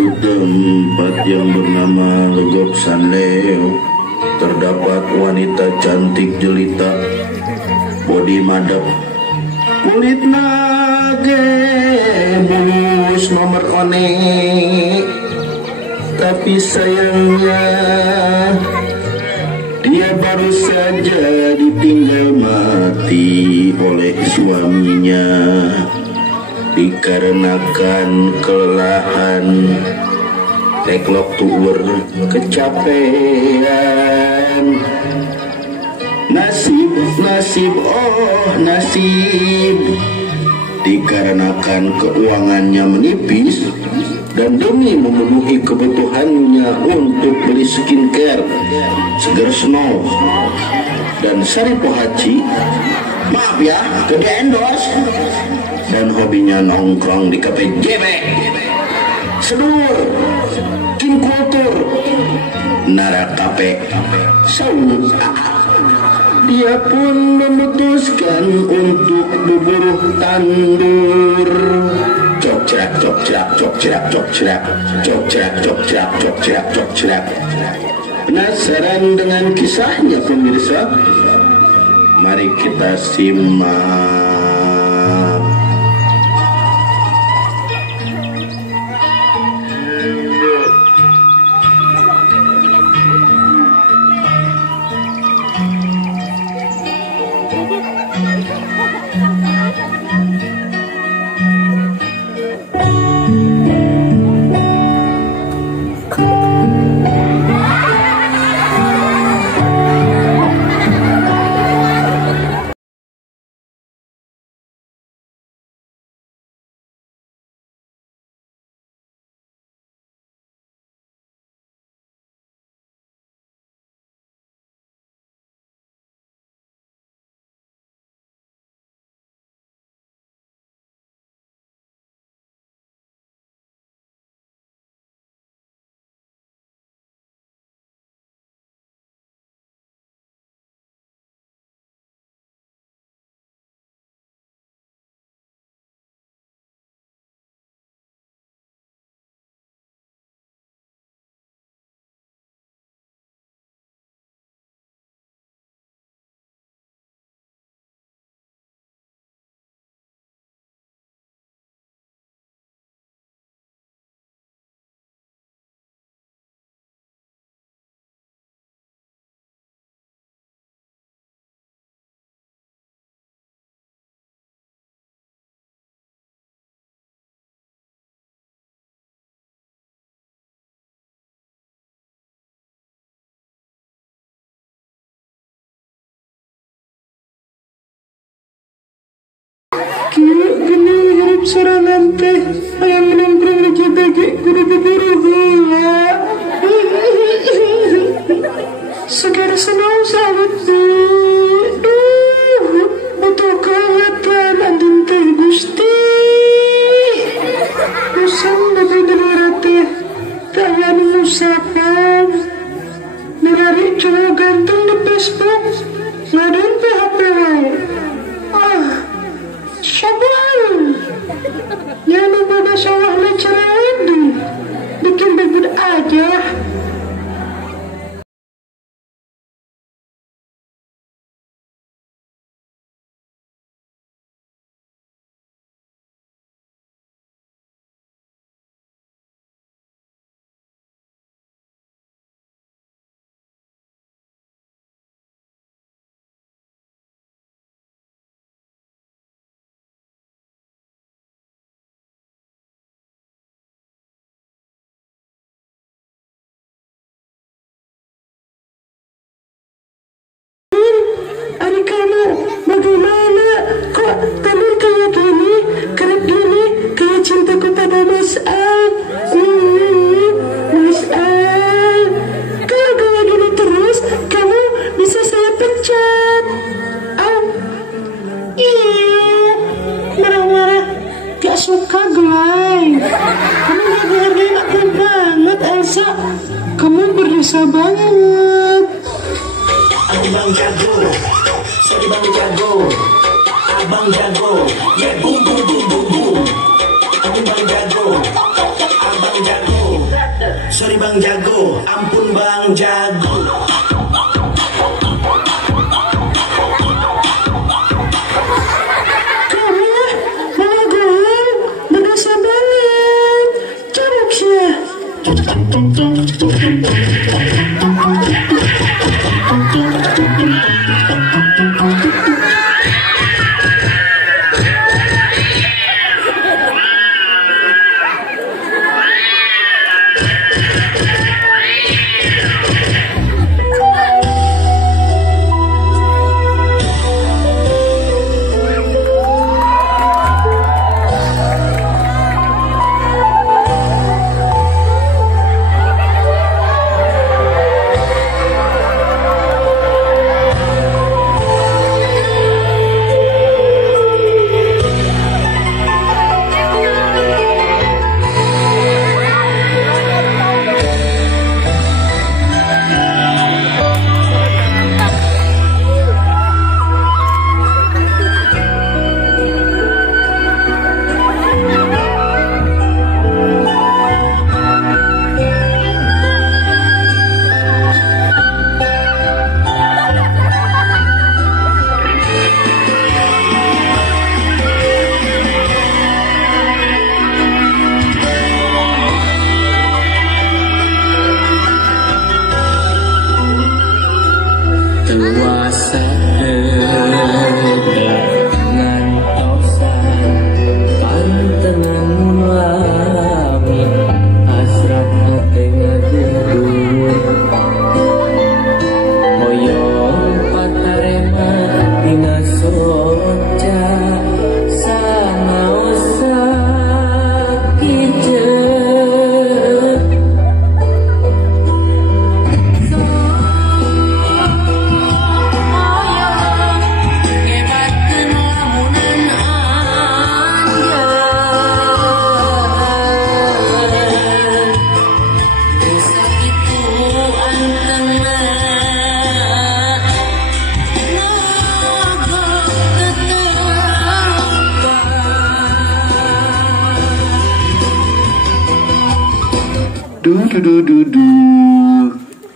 suatu tempat yang bernama Legok Sanleo terdapat wanita cantik jelita, bodi madep, kulit nage, bulus nomor one. Tapi sayangnya dia baru saja ditinggal mati oleh suaminya dikarenakan kelelahan, teklok tuwer, kecapean. Nasib, oh nasib, dikarenakan keuangannya menipis dan demi memenuhi kebutuhannya untuk beli skincare, Seger Snow dan Sari Pohaci, maaf ya, gede endorse, dan hobinya nongkrong di kafe JB, sedur, king kultur, nara kafe, saung. Dia pun memutuskan untuk berburu tandur. Cok cerak, cok cerak, cok cerak, cok cerak, cok cerak, cok cerak, cok cerak, cok cerak. Penasaran dengan kisahnya pemirsa? Mari kita simak. Kira kena hidup serangan teh ayam nongkrong di JBG kudu diburu gila. Segera senang sahabat butuh kawatan andin teh gusti. Usang nabi dengar teh tangan musapan nerari cowok ganteng di Facebook ngadain PHP. Syabal yang pada sawah leceret bikin bebut aja. Bagaimana kok kamu kayak gini, kerap gini, kayak cintaku pada Mas Al. Mas Al, kalau kayak gini terus, kamu bisa saya pecat. Iya, marah-marah, gak suka gelai. Kamu gak ngehargain aku banget, Elsa. Kamu berdosa banget. Abang jago, saya bang jago, abang jago, ya boom boom boom boom boom. Aku bang jago, abang jago. Bang Jago, ampun Bang Jago.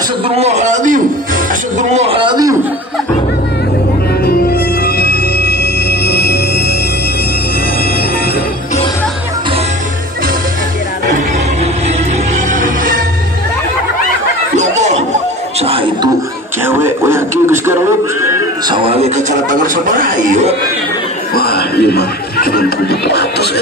Astagfirullahaladzim, astagfirullahaladzim. Ya Allah, sah itu cewek, yakin geus gareup. Sawale kacara tangan sabaraha ieu. Wah, ieu mah cuman kudu atas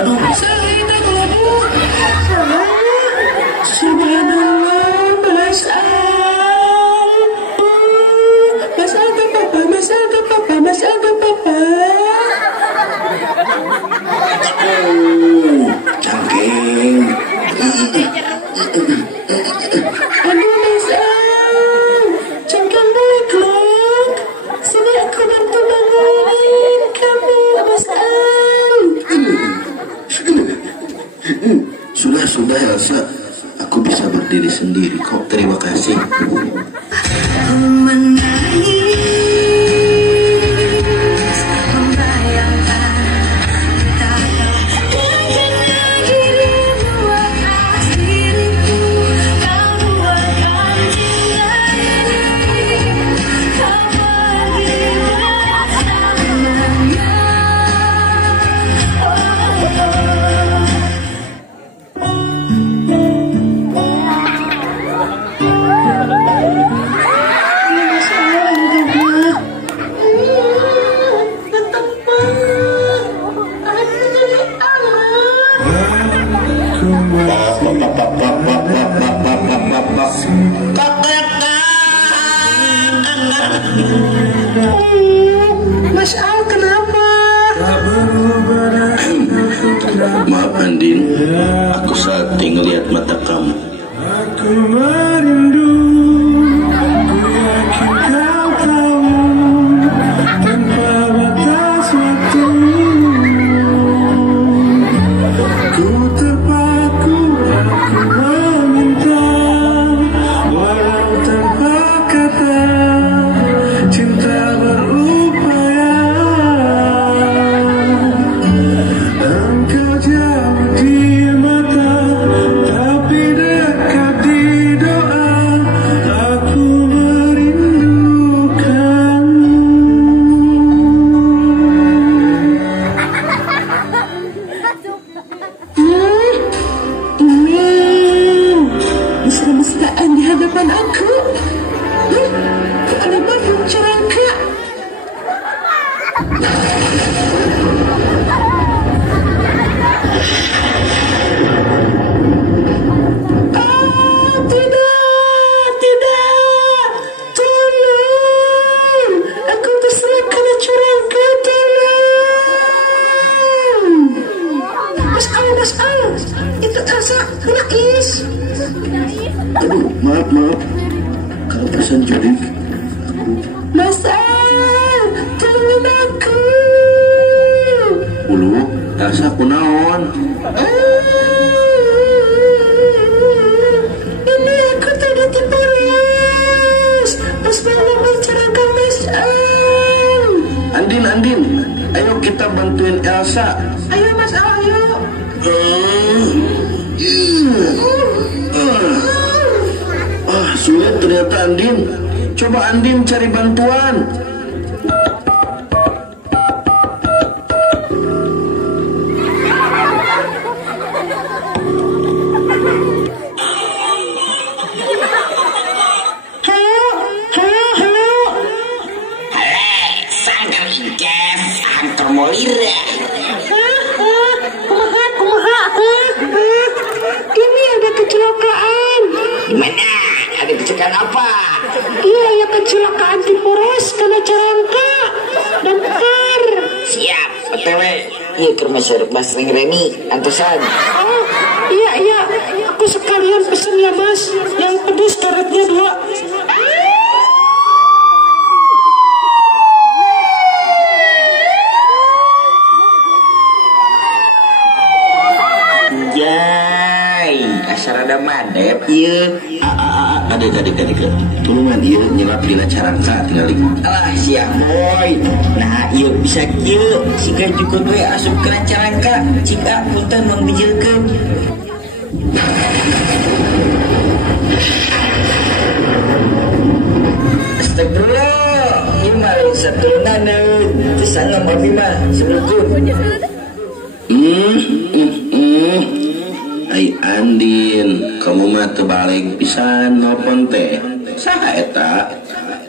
Aduh. Subhanallah, Mas Al Papa. Cangking. Aduh Mas Al, jangan ngeklok. Sini aku bantu bangunin kamu, Mas Al. Sudah Elsa, aku bisa berdiri sendiri kok. Terima kasih. Mas Al, kenapa? Maaf Andin, aku saat ngelihat mata kamu. Aku merindu, aku yakin kau tahu tanpa batas waktu. Ku terpaku, aku meminta Al, itu Elsa nangis. Aduh, maaf. Kalau perasaan Jody. Mas Al, tolongin aku. Ulu, Elsa kunaon? Ini aku tadi diperes. Pas mau mencerahkan Mas Al. Andin, ayo kita bantuin Elsa. Ayo Mas Al, ayo. Sulit ternyata Andin. Coba Andin cari bantuan. Halo. Sangkar ikan antar molira. Kumaha. Ini ada kecelakaan. Gimana? Ada kecelakaan apa? Iya, ya kecelakaan di Polres karena Carangka dan Kar. Siap. OTW. Iya ke rumah Syarif Mas Ring Remi Antosan. Oh, iya. Aku sekalian pesen ya Mas. Yang pedes karetnya 2. Jai, asal ada madep. Iya. Adik. Tulungan ieu nyelap dina Carangka tinggal Alah sia boy. Nah, iya bisa kieu. Siga jukut we asup ke Carangka. Jika punten mengbijilkeun. Astagfirullah. Ieu satunan tersangam abi mah sebelukun. Hai Andin, kamu mah terbalik pisan nelpon teh. Saha eta?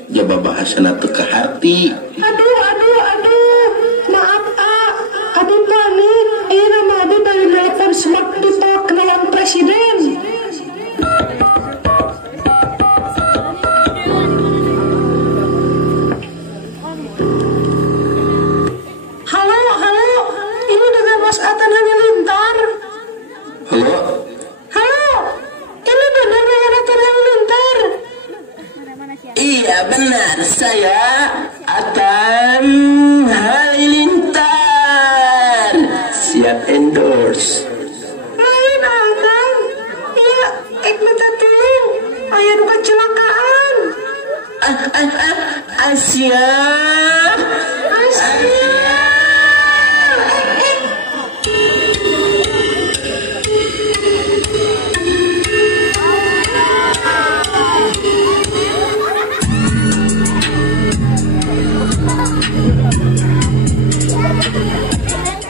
Jaba bahasana teu ka hati. Aduh. Maaf, Aduh panik. Ini nama Aduh dari telepon smart people kenalan presiden. Halo. Ini dengan Mas Atan Halilintar. Halo? Halo. Ini benar dengan Atan Halilintar. Iya benar, saya Atan Halilintar. Siap endorse. Lain Atan. Iya, minta tolong. Ayah ada kecelakaan. Asia.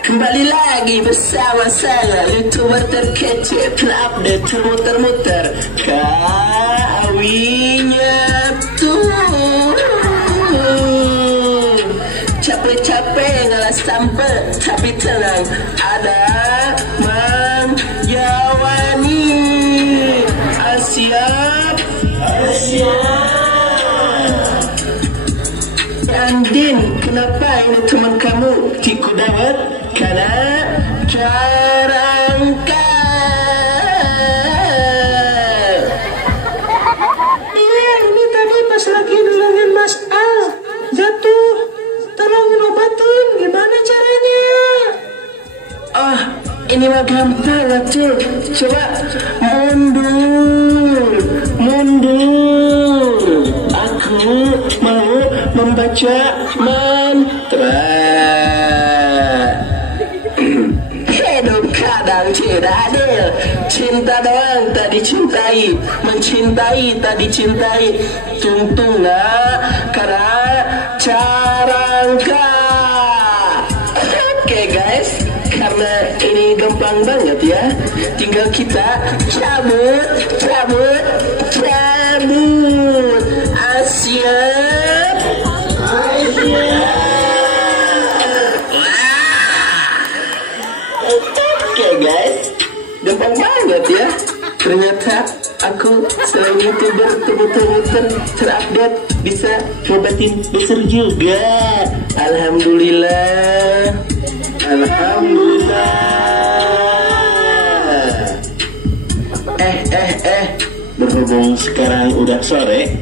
Kembali lagi bersama saya YouTuber terkece terupdate termuter-muter kawinya tuh capek-capek ngelas sampai tapi tenang ada Mang Jawani Asia Andin, kenapa ini teman kamu Tiku Dawet? Karena Carangka. Iya, ini tadi pas lagi nolongin Mas Al jatuh. Tolongin obatin, gimana caranya? Ini mah gampang atuh. Coba mundur. Aku mau membaca mantra. Hidup kadang tidak adil. Cinta doang tak dicintai, mencintai tak dicintai. Tungtungna karena Carangka. Oke guys, karena ini gampang banget ya, tinggal kita cabut. Asyik. Oke guys, gampang banget ya. Ternyata aku selain YouTuber termuter-muter terupdate bisa ngobatin besar juga. Alhamdulillah. berhubung sekarang udah sore,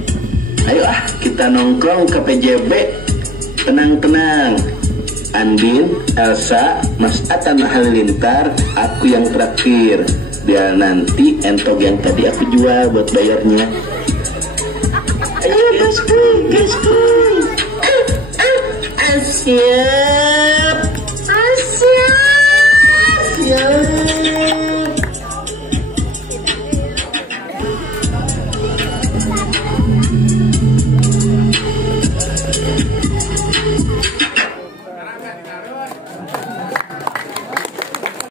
ayo kita nongkrong ke PJB. Tenang-tenang, Andin, Elsa, Mas Atan Halilintar, aku yang traktir. Biar nanti entog yang tadi aku jual buat bayarnya. Ayo gasku. Siap.